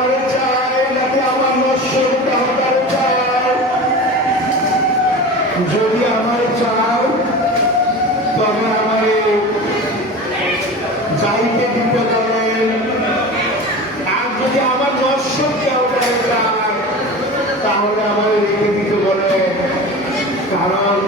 আমার চায় নাকি আমার নশ্বর দেহটার চায়? যদি আমার চাও তবে আমারে যাইতে দিতে পারেন, আর যদি আমার নশ্বর দেহটার চায় তাহলে আমার রেখে দিতে বলেন। কারণ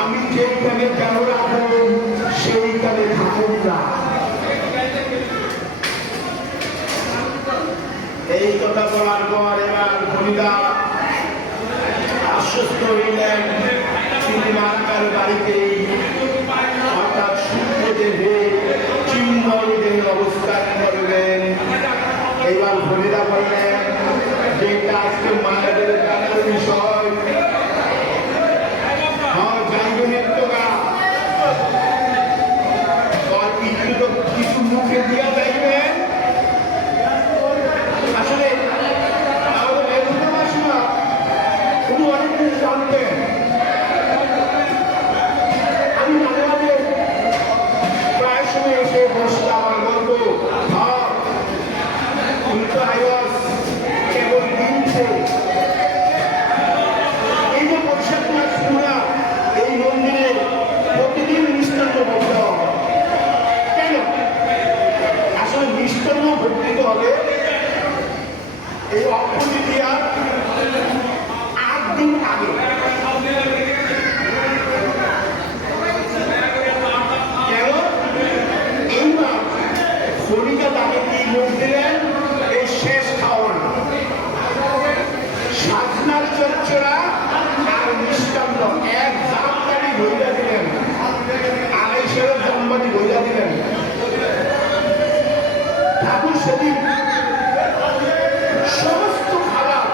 আমি যেখানে কেন রাখবো সেইখানে থাকুন না। এই কথা বলার পর এবার ফরিদা আশ্বস্ত হইলেন তিনি মাতার বাড়িতেই অর্থাৎ সূর্যদেবে চিন্ময়ীতে অবস্থান করবেন। এইবার ফরিদা বললেন যে আজকে মায়েদের জানার বিষয় কিছু মুখে দিয়া যাইবেন। আসলে উনি অনেক কিছু জানতেন। আমি মাঝে মাঝে প্রায় সময় এসে বসলাম আর বলতো উল্টো আইওয়াজ কেবল দিনছে। এই যে বৈশাখ মাস পুরা এই মন্দিরে প্রতিদিন মিষ্টান্ন করতে হবে। কেন? আসলে মিষ্টান্ন ভর্তিতে হবে এই অক্ষয় দেওয়ার 8 দিন আগে। কেন? এইবার খনিকা তাকে কি মুখ দিলেন? এই শেষ খাওয়ান সাজনার চচ্চড়া আর মিষ্টান্ন এক জামবাড়ি ভইয়া দিলেন, 250 জামবাড়ি ভইয়া দিলেন। ঠাকুর সেদিন সমস্ত খাবার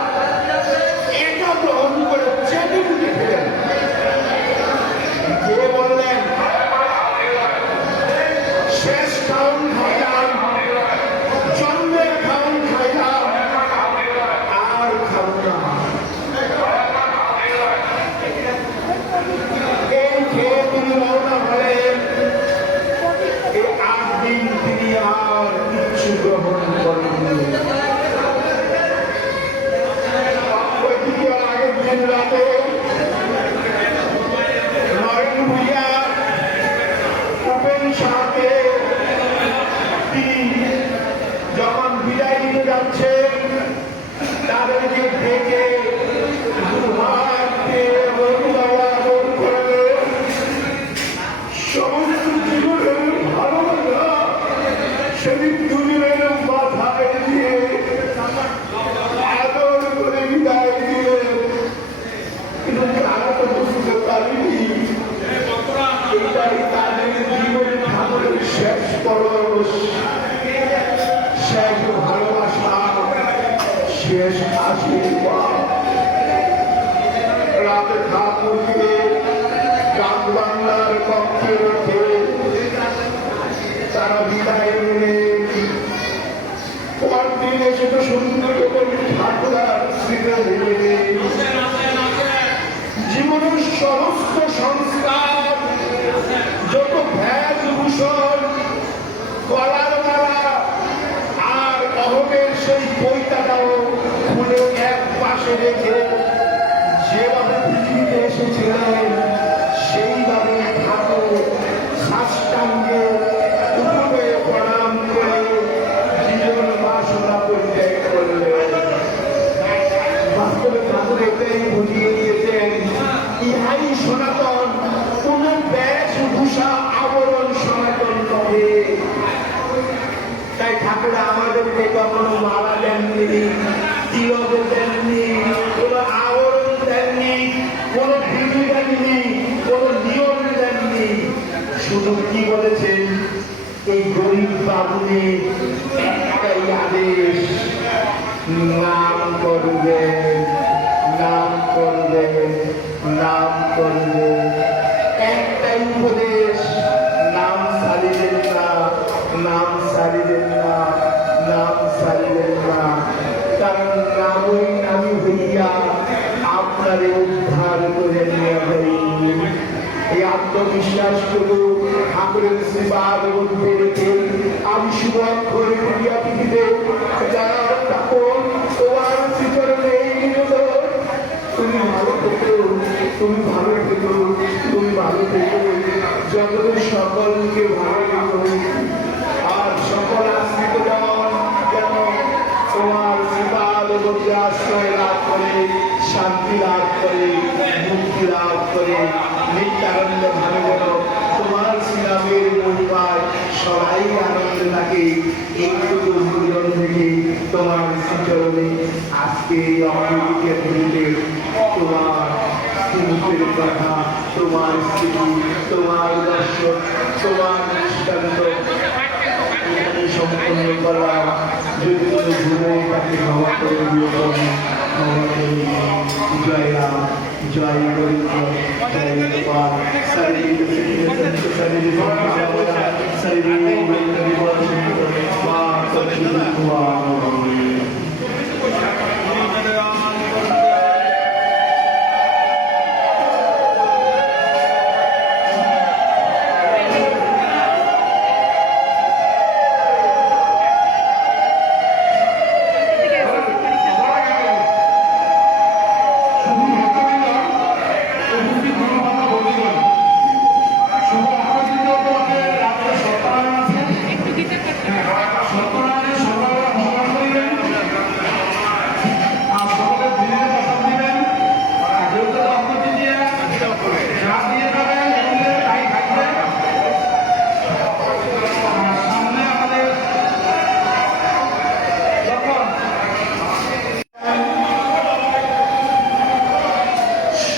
একা গ্রহণ করে চেপে পুঁতে খেলেন। কে বললেন শেষ খাওয়ান খাইলাম, জন্মের খাওয়ান খাইলাম, আর খাবো না। এই খেয়ে তিনি রওনা হলেন। এই 8 দিন তিনি আর কিছু গ্রহণ করেননি। আগের দিন রাতে নরেন ভূঁইয়া উপেন সাহাকে তিনি যখন বিদায় নিতে যাচ্ছেন তাদেরকে ডেকে সমস্ত জীবনের ভালোবাসা সেদিন দুজনের মাথায় দিয়ে আদর করে বিদায় দিয়ে, কিন্তু তারা তো বুঝতে পারেনি এটাই তাদের জীবনে ঠাকুরের শেষ পরশ, শেষ ভালোবাসা, শেষ আশীর্বাদ। রাতে ঠাকুরকে গান বাংলার পক্ষে রেখে তারা বিদায় নিলে পরদিন এসে তো সুন্দর করে ঠাকুর আর স্মৃতি দিলে জীবনের সমস্ত সংস্কার যত ভ্যাজ ভূষণ কলার মালা আর অহমের সেই বইটাটাও খুলে এক পাশে রেখে যেভাবে পৃথিবীতে এসেছিলেন সেইভাবে ঠাকুর সাষ্টাঙ্গে উপরে প্রণাম করে জীবন বাসনা পরিত্যাগ করলেন। বাস্তবে ঠাকুর এটাই বুঝিয়ে দিয়েছেন ইহাই সনাতন, কোন বেশভূষা আবরণ সনাতন নহে। তাই ঠাকুর আমাদেরকে কখনো মালা দেননি, তিলক দেননি, কোন আবরণ দেননি, কোন বিধি দেননি, কোন নিয়ম দেননি। শুধু কি বলেছেন এই গরিব বাবুকে একটাই আদেশ, নাম করবেন, নাম করবেন, নাম করবেন। একটাই উপদেশ, নাম সারিবেন না, নাম সারিবেন না, নাম সারিবেন না। কারণ নামই নামি হইয়া আপনারে উদ্ধার করে নিয়ে যাই। এই আত্মবিশ্বাস করু ঠাকুরের শ্রীপাদ মধ্যে রেখে আমি শুভ অক্ষরে পৃথিবীতে যারা ঠাকুর আজকে এই অপরিকে ঘুরিতে তোমার মুখের কথা, তোমার স্মৃতি, তোমার দর্শন, তোমার দৃষ্টান্ত সম্পূর্ণ করা। যদি কোনো ভুলে তাকে ক্ষমা করে দিও, ক্ষমা করে জয় রাম, জয় গোবিন্দ, জয় গোপাল।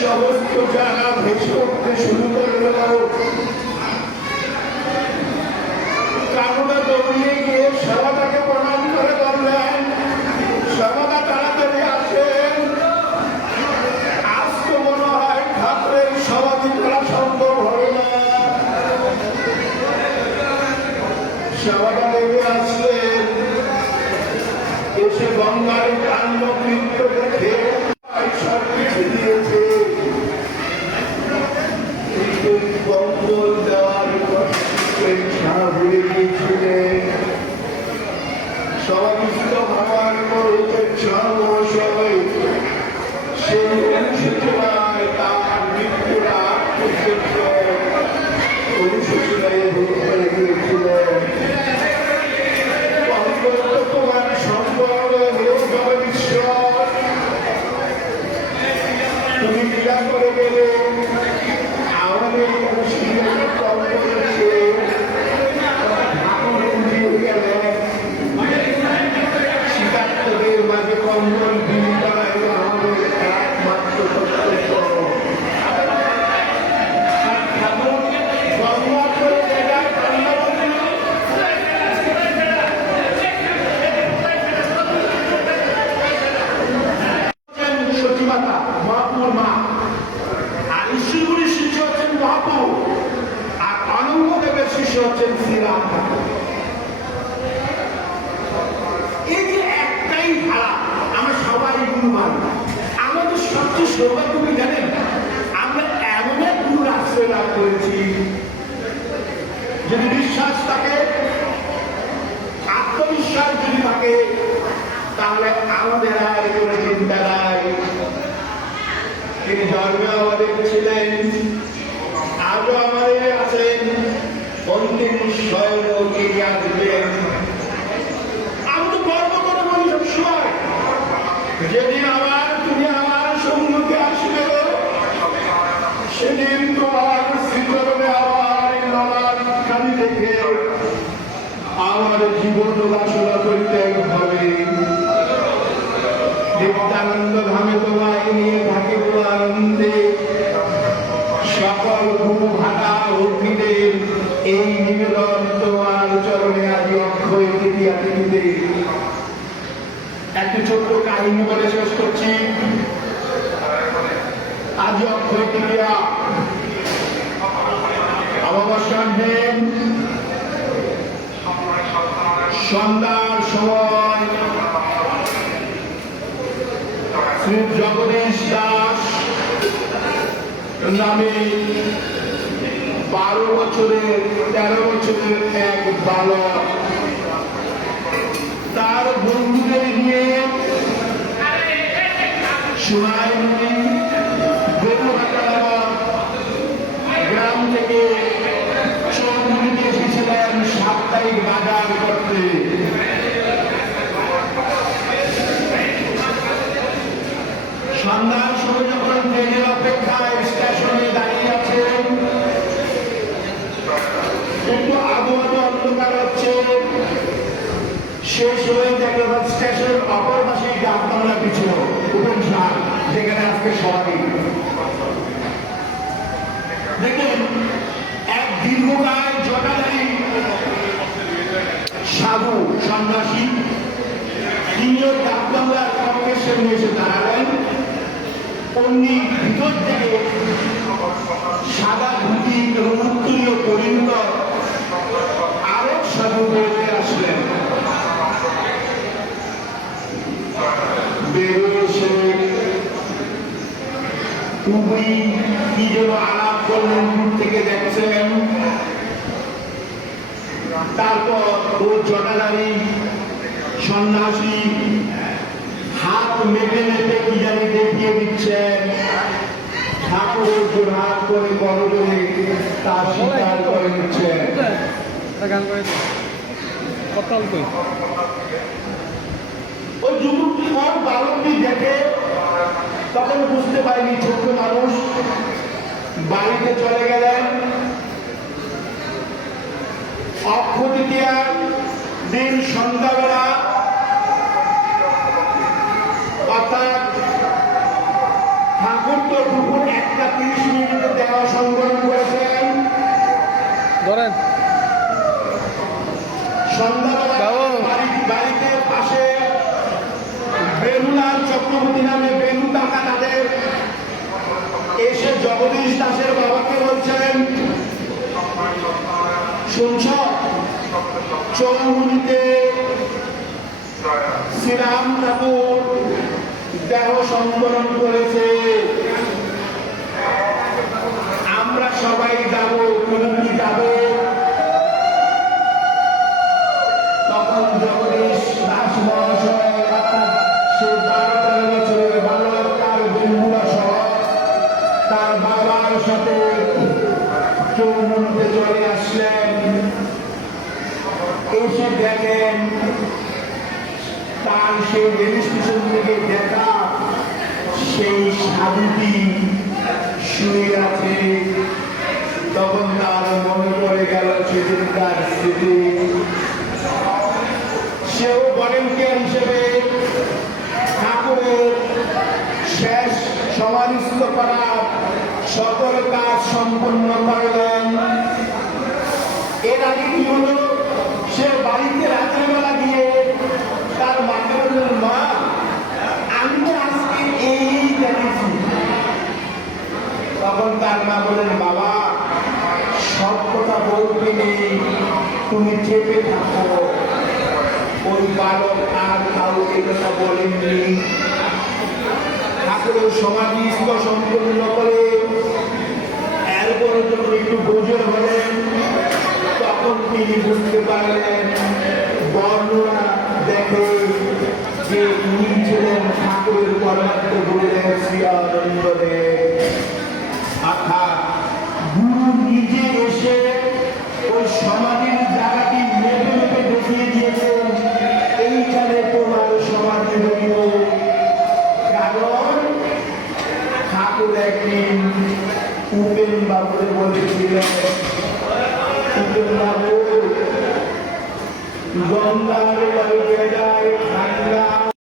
সমস্ত জায়গা ভেসে উঠতে শুরু করল। কারণে দৌড়িয়ে গিয়ে সবাটাকে প্রণাম করে বললেন, সবাটা তাড়াতাড়ি আসেন, আজ তো মনে হয় ঠাকুরের সমাধি করা সম্ভব হবে না। সবাটা নেমে আসলেন, এসে গঙ্গার কাণ্ড নৃত্য দেখে সব কিছু দিয়েছে। কম্বল দেওয়ার সারা ভুলে গিয়েছিলেন। সমাবিষ্ট হওয়ার পর মহাশয় সেই অনুশোচনায় তার মৃত্যুরা পর্যন্ত অনুশোচনায় ভোগ করে গিয়েছিলেন। তোমার সম্পর্ক ঈশ্বর, তুমি লীলা করে গেলে আমাদের শীতার্থদের মাঝে কম্বল বিলি করাই আমাদের একমাত্র কর্তব্য। সচিমাতা মহাপুর মা আর ঈশ্বরগুলির শিষ্য হচ্ছেন মহাপুর, আর অনঙ্গদেবের শিষ্য হচ্ছেন শ্রীরাম। এই যে একটাই ধারা, আমরা সবাই গুরু মানি। আমাদের সবচেয়ে সৌভাগ্য কি জানেন? আমরা এমন এক গুরুর আশ্রয় লাভ করেছি, যদি বিশ্বাস থাকে, আত্মবিশ্বাস যদি থাকে, তাহলে আমাদের আর কোনো চিন্তা নাই। তিনি জন্মে আমাদের ছিলেন, আজও আমাদের আছেন, অন্তিম স্বয়ং তিনি আসবেন। আমি তো গর্ব করে বলি সবসময়, যেদিন আবার তুমি আমার সম্মুখে আসবে, সেদিন তোমার শ্রীচরণে আবার নানান খালি দেখে আমার জীবন বাসনা করিতে হবে। নিত্যানন্দ ধামে তোমায় নিয়ে থাকিব আনন্দে, সকল গুরু ভাটা অগ্নিদের এই নিবেদন তোমার চরণে আদি অক্ষয় তৃতীয়া তিথিতে। একটি ছোট্ট কাহিনী বলে শেষ করছি। আজ অক্ষয় তৃতীয়া, অমাবস্যার দিন সন্ধ্যার সময় শ্রী জগদীশ দাস নামে 13 বছরের এক বালক তার বন্ধুদের নিয়ে সোনাইমুড়ি গরুহাটা গ্রাম থেকে চৌমুড়িতে এসেছিলেন সাপ্তাহিক বাজার করতে। সন্ধ্যার সময় যখন ট্রেনের অপেক্ষায় স্টেশনে দাঁড়িয়ে আছেন, একটু আবহাওয়া অন্ধকার হচ্ছে, শেষ হয়ে দেখে স্টেশনের অপর পাশে ডাকবাংলা পিছু উপেন সার যেখানে আজকে সমাধি। দেখেন এক দীর্ঘকায় জটাধারী সাধু সন্ন্যাসী, তিনিও ডাকবাংলার কক্ষের সামনে এসে দাঁড়ালেন। অমনি ভিতর থেকে সাদা ধুতি এবং উত্তরীয় পরিণত আরো সাধু বেরিয়ে আসলেন। বেরিয়ে এসে খুবই কি যেন আলাপ করলেন, দূর থেকে দেখছেন। তারপর ও জটাধারী সন্ন্যাসী হাত মেটে মেটে কি জানি দেখিয়ে দিচ্ছেন। ঠাকুরের জোড়হাত করে বড়জোরে তা স্বীকার করে দিচ্ছেন। ওই যুবকটি ওর বালকটি দেখে তখন বুঝতে পারেনি ছোট্ট মানুষ, বাড়িতে চলে গেলেন। অক্ষয় তৃতীয়ার দিন সন্ধ্যাবেলা অর্থাৎ ঠাকুর তো দুপুর 1:30 দেওয়া সংগ্রহ করেছেন। সন্ধ্যাবেলা বাড়িতে পাশে বেলুলাল চক্রবর্তী নামে বেলু টাকা তাদের এসে জগদীশ দাসের বাবাকে বলছেন, শুনছ চৌমুনিতে শ্রীরাম ঠাকুর দেহ সংবরণ করেছে, আমরা সবাই যাব, তুমি কি যাবে? তখন জগদীশ দাস মহাশয় অর্থাৎ সে 12-13 বছরের বালক তার বন্ধুরা সহ তার বাবার সাথে চৌমুনিতে চলে আসলেন। এসে দেখেন তার সেই রেল স্টেশন থেকে দেখা সেই সাধুটি শুয়ে আছে। তখন তার মনে পড়ে গেল সেদিনকার স্মৃতি। সেও ভলেন্টিয়ার হিসেবে ঠাকুরের শেষ সমাধিস্থ করার সকল কাজ সম্পন্ন করলেন। এর আগে কি হলো, সে বাড়িতে রাতের বেলা গিয়ে তার মাকে বললেন, মা আমি তো আজকে এই দেখেছি। তখন তার মা বলেন, বাবা সব কথা বলতে নেই, তুমি চেপে থাকো। ওই বালক আর কাউকে কথা বলেননি। ঠাকুরের সমাধিস্থ সম্পূর্ণ করে এরপরে যখন একটু গোজর হলেন তখন তিনি বুঝতে পারলেন, বর্ণনা দেখে যে ইনি ছিলেন ঠাকুরের পরমাত্ম গুরুদেব শ্রী আনন্দদেব। অর্থাৎ গুরু নিজে এসে ওই সমাধির জায়গাটি মেপে মেপে দেখিয়ে দিয়েছেন, এইখানে তোমার সমাধি হইল। কারণ ঠাকুর একদিন উপেন বাবুকে বলেছিলেন, উপেন বাবু গঙ্গা